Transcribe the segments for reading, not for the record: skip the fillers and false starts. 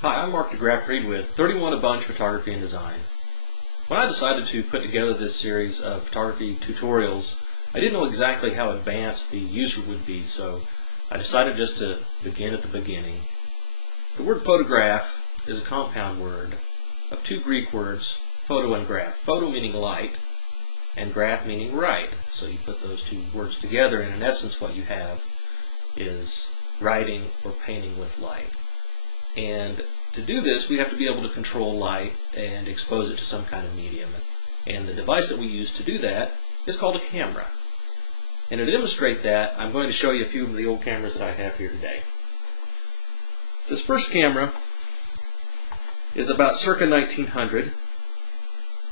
Hi, I'm Mark DeGraffenreid with 31 A Bunch Photography and Design. When I decided to put together this series of photography tutorials, I didn't know exactly how advanced the user would be, so I decided just to begin at the beginning. The word photograph is a compound word of two Greek words, photo and graph. Photo meaning light, and graph meaning write. So you put those two words together, and in essence what you have is writing or painting with light. And to do this, we have to be able to control light and expose it to some kind of medium. And the device that we use to do that is called a camera. And to demonstrate that, I'm going to show you a few of the old cameras that I have here today. This first camera is about circa 1900.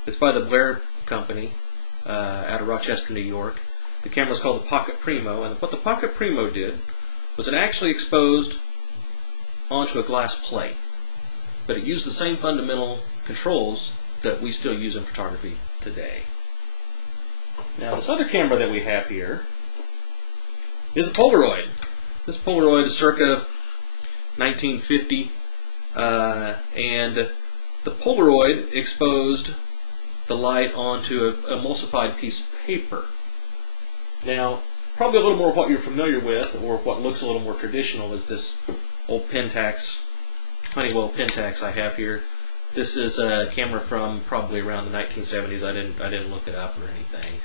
It's by the Blair Company out of Rochester, New York. The camera is called the Pocket Primo, and what the Pocket Primo did was it actually exposed onto a glass plate, but it used the same fundamental controls that we still use in photography today. Now, this other camera that we have here is a Polaroid. This Polaroid is circa 1950, and the Polaroid exposed the light onto an emulsified piece of paper. Now, probably a little more of what you're familiar with, or what looks a little more traditional, is this old Pentax, Honeywell Pentax I have here. This is a camera from probably around the 1970s. I didn't look it up or anything.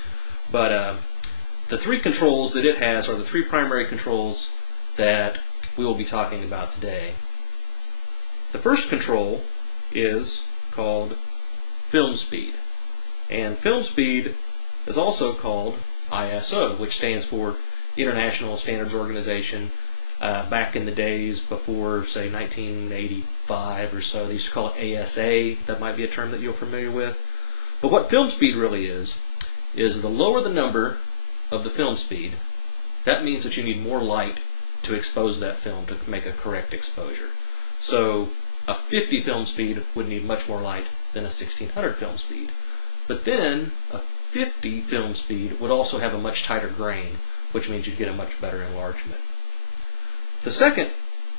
But the three controls that it has are the three primary controls that we will be talking about today. The first control is called film speed. And film speed is also called ISO, which stands for International Standards Organization. Back in the days before, say, 1985 or so, they used to call it ASA. That might be a term that you're familiar with. But what film speed really is the lower the number of the film speed, that means that you need more light to expose that film to make a correct exposure. So a 50 film speed would need much more light than a 1600 film speed. But then a 50 film speed would also have a much tighter grain, which means you'd get a much better enlargement. The second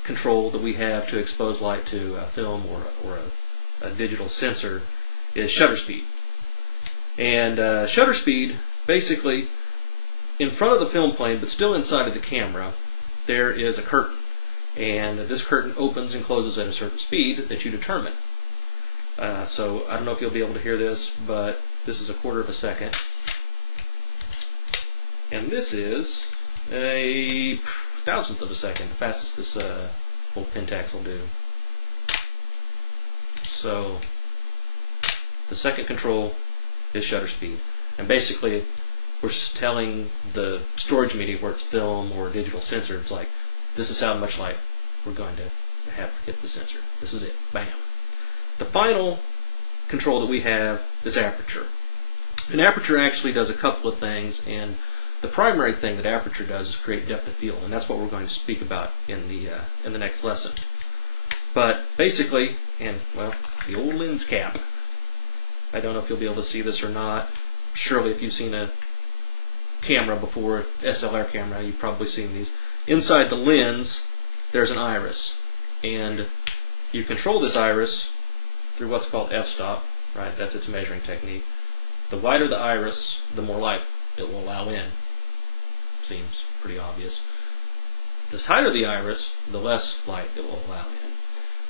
control that we have to expose light to a film or a digital sensor is shutter speed. And shutter speed, basically, in front of the film plane, but still inside of the camera, there is a curtain. And this curtain opens and closes at a certain speed that you determine. So I don't know if you'll be able to hear this, but this is a quarter of a second. And this is a thousandth of a second, the fastest this old Pentax will do. So the second control is shutter speed, and basically we're telling the storage media, where it's film or a digital sensor, it's like, this is how much light we're going to have to hit the sensor. This is it. Bam. The final control that we have is aperture. And aperture actually does a couple of things, and the primary thing that aperture does is create depth of field, and that's what we're going to speak about in the next lesson. But basically, and well, the old lens cap. I don't know if you'll be able to see this or not. Surely, if you've seen a camera before, SLR camera, you've probably seen these. Inside the lens, there's an iris, and you control this iris through what's called f-stop. Right, that's its measuring technique. The wider the iris, the more light it will allow in. Seems pretty obvious. The tighter the iris, the less light it will allow in.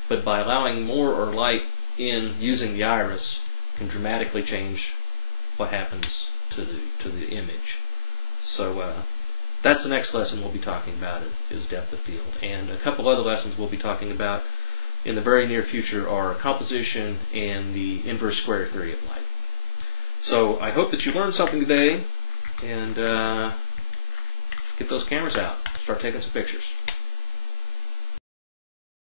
But by allowing more or light in using the iris can dramatically change what happens to the image. So that's the next lesson we'll be talking about, is depth of field. And a couple other lessons we'll be talking about in the very near future are composition and the inverse square theory of light. So I hope that you learned something today, and get those cameras out. Start taking some pictures.